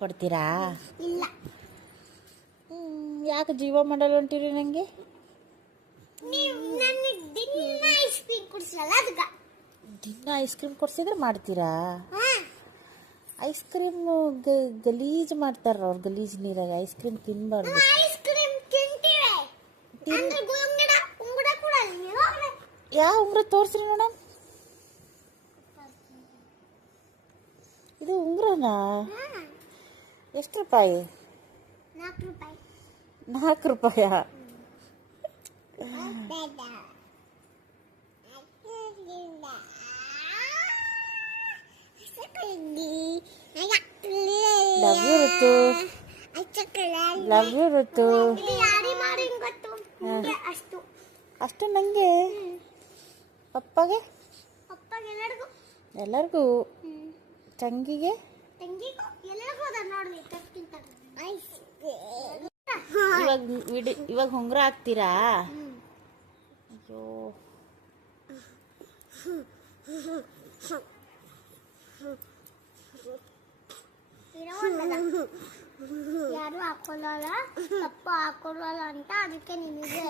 ಕೊಡ್ತೀರಾ? ಇಲ್ಲ. ಯಾಕೆ ಜೀವ ಮಾಡಲ್ಲ ಹೊಂಟಿರಿ ನನಗೆ? ನೀವು ನನಗೆ ದಿನ ಐಸ್ ಕ್ರೀಮ್ ಕುಡಿಸಲ್ಲ ಅದಕ್ಕೆ. ದಿನ ಐಸ್ ಕ್ರೀಮ್ ಕೊಡ್ಸಿದ್ರೆ ಮಾಡ್ತೀರಾ? ಐಸ್ ಕ್ರೀಮ್ ಗಲೀಜು ಮಾಡ್ತಾರ ಅವ್ರು, ಗಲೀಜು ನೀರಾಗ ಐಸ್ ಕ್ರೀಮ್ ತಿನ್ಬಾರ್ದು. ಐಸ್ ಕ್ರೀಮ್ ತಿಂತೀವಿ ಅಂದ್ರೆ ಉಂಗುರ ಕೂಡ ಯಾವ ಉಂಗುರ ತೋರಿಸ್ರಿ ನೋಡ. ಇದು ಉಂಗುರನಾ? ಎಷ್ಟು ರೂಪಾಯಿ? 4 ರೂಪಾಯಿ. 4 ರೂಪಾಯ? ಲವ್ ಯು ಋತು. ಲವ್ ಯು ಋತು. ಅಷ್ಟು ನಂಗೆ? ಪಪ್ಪಗೆ? ಎಲ್ಲರಿಗೂ. ತಂಗಿಗೆ? ಇವಾಗ ಉಂಗುರ ಹಾಕ್ತೀರಾ? ಅಯ್ಯೋ, ಯಾರು ಹಾಕೊಳ್ಳಲ್ಲ, ಪಪ್ಪ ಹಾಕೊಳ್ಳಲ್ಲ ಅಂತ ಅದಕ್ಕೆ ನಿನಗೆ